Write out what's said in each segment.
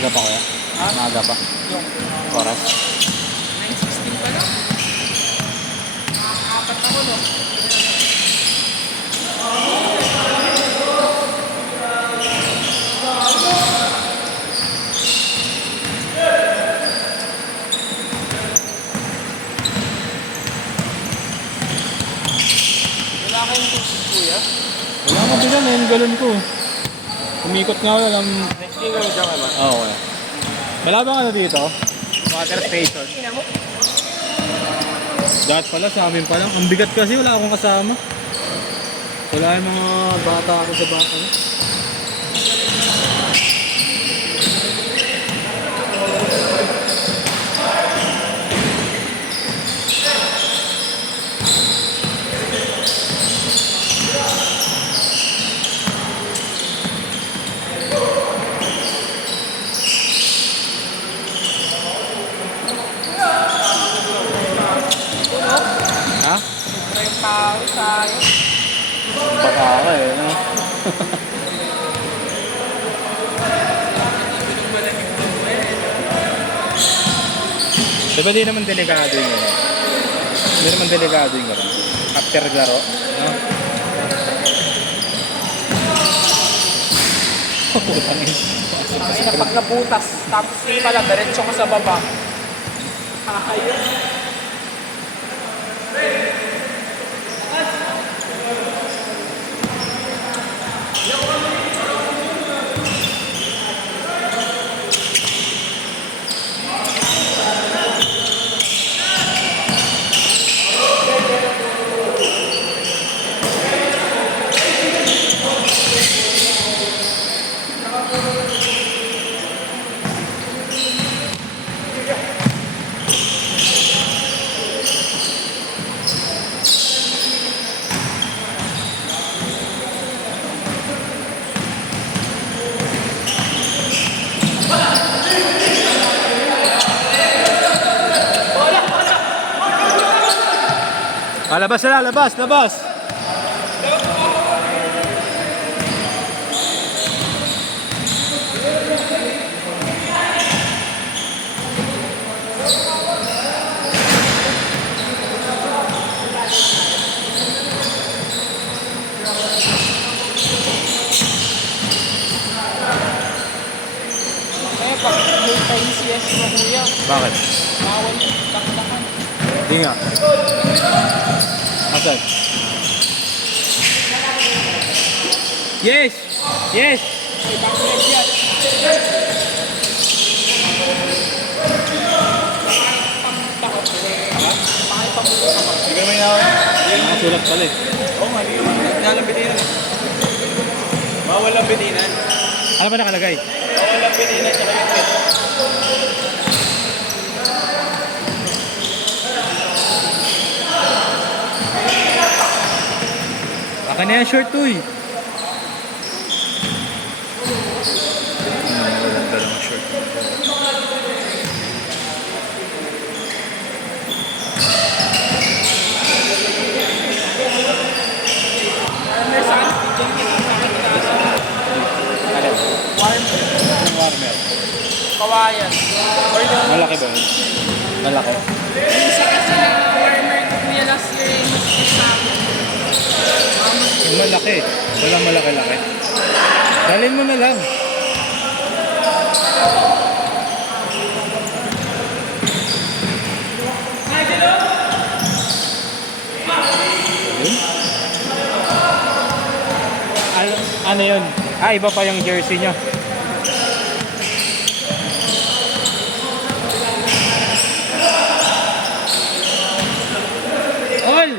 Maaga pa kuya? Maaga pa. Yung Oras? 9:16 pa lang. Apat ako, no? Wala kayong tubig, kuya? Wala mo bilang na yung galon ko. Umikot nga ako ng... Next year kayo dyan, ba? Oo kuya. Wala bang ano dito? Water station. Tingnan mo. Dapat pala sa amin pa lang. Ang bigat kasi wala akong kasama. Wala yung mga bata ako sa bata. Ha? Sobra yung tao, sayang. Baka ka eh. No? Diba di naman delikado yun? Hindi naman delikado yung gano'n. After laro. No? Putang ina. Ay, na pag nabutas, tapos di pala, diretso ka sa baba. Ayun. Labas na, labas, labas! Eh, pag multi-CS mo, kuya, Bakit? bawal taktakan. Hindi nga. Asan? Yes! Yes! May backleg yan. Takot. Pakipamulit ako. Hindi ka may nakasulat pala eh. Oo nga, hindi yung lambidinan. Bawal lambidinan. Ano ba nakalagay? Bawal lambidinan tsaka yung pet. Baka na yan short to eh. Maganda lang short. Warmer saan? Ano? Warmer. Yung warmer. Kawayan. Or yung Malaki ba yun? Malaki. isa kasi na warmer kuya last year yung sa akin. Yung malaki. Walang malaki-laki. Dalhin mo na lang. Ano yun? Ah, iba pa yung jersey nyo. All!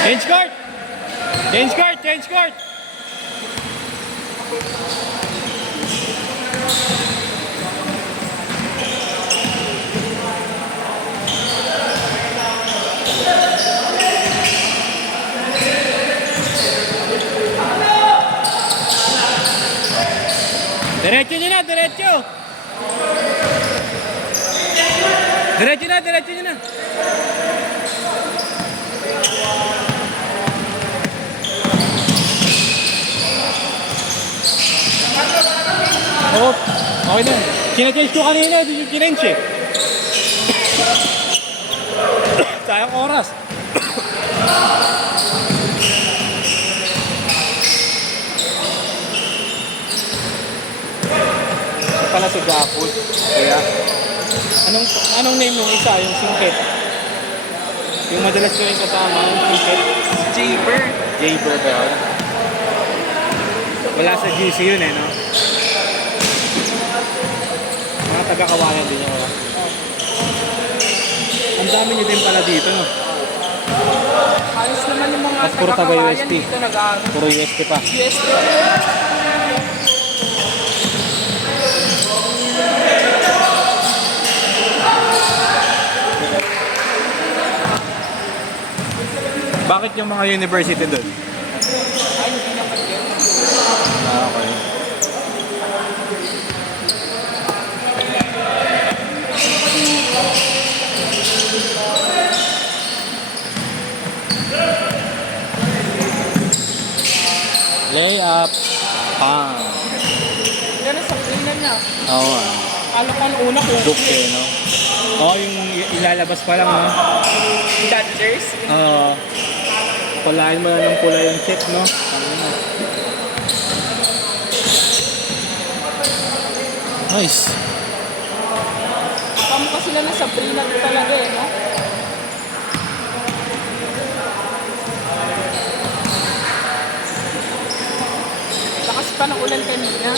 Change court! Change court! Change court! Diretso nyo na, diretso! Diretso na, diretso nyo na! Oh, okay na. Sinachange ko kanina, hindi yung kinench eh. Sayang oras. Pala si Gapul. Kaya, anong name nung isa? Yung singket? Yung madalas ko rin kasama, yung singket? Jaber. Jaber ba yun? Wala sa GC yun eh, no? Mga taga-kawayan din yun. Ang dami nyo din pala dito, no? Halos naman yung mga Tapos puro taga taga-kawayan USP. dito nag-ano. Puro USP pa. USP. Bakit yung mga university doon? Ay, hindi naman yun. Ah, okay. Lay up. Pang. Ganun sa tingnan niya. Oo. Alam ko ang una ko. Duke, no? Oo, yung ilalabas pa lang, no? Dodgers. Oo. Pulain mo na ng pula yung check, no? Ano. Nice. Kamukha sila ng Sabrina talaga eh, no? Lakas pa ng ulan kanina.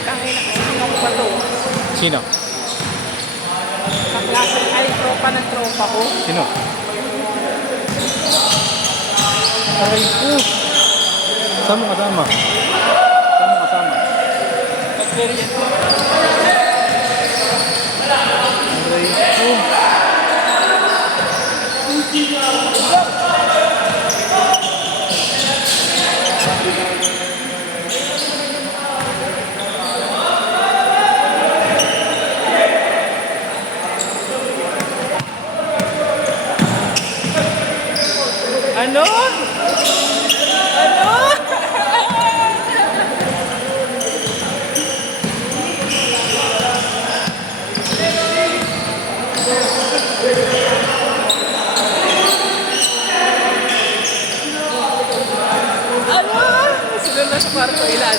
Tangin na kasi sinong ba to? Sino? Kaklase ay tropa ng tropa ko. Sino? Aray ko. Saan mo kasama? Saan mo kasama? Pag-variant ko. Aray ko. Ano? Ano? Ano? Sila na sa kwarto ilan?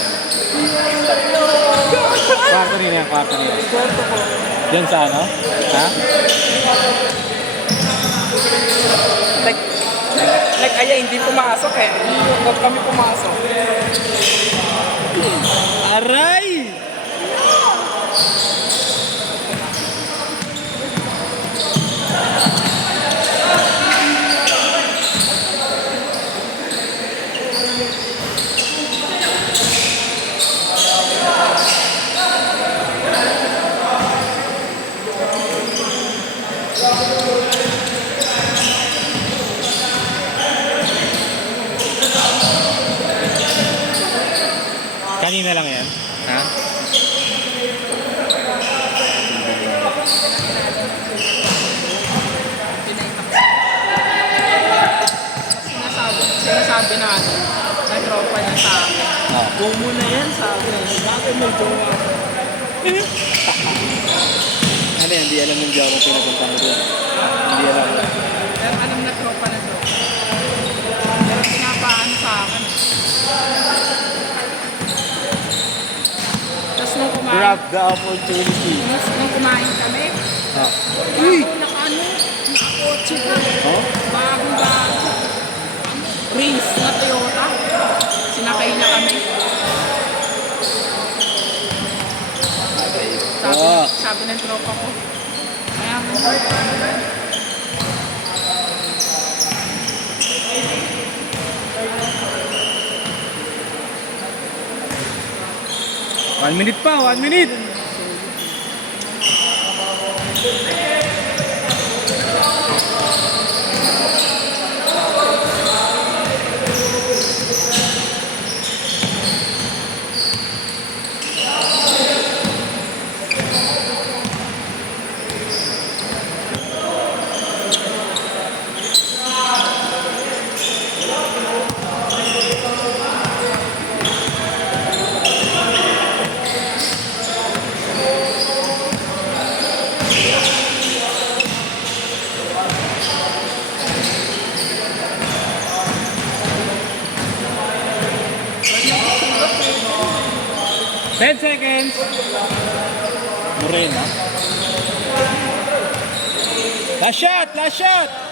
Kwarto nila, kwarto nila. Kwarto ko. Yan sa ano? Ha? Like, aya, hindi pumasok eh. Huwag kami pumasok. Aray! Kanina lang yan? Ha? Sinasabi na ano, na tropa niya sa akin. Oo. Huwag mo na yan sa akin. Bakit may jowa? Ano yan? Hindi alam ng jowa mong pinapunta mo doon. Hindi alam. Pero alam na tropa na to. Pero pinapaano sa akin. Tapos nung kumain, Grab the opportunity. nung kumain kami, Ha? naka-ano, naka-kotse ka. Oh? Bagong bago. Prince na Toyota. Sinakay niya kami. Oo. Sabi ng tropa ko. Kaya mo. 1 minute pa, 1 minute! Lawrence. Moreno. Last shot! Last shot!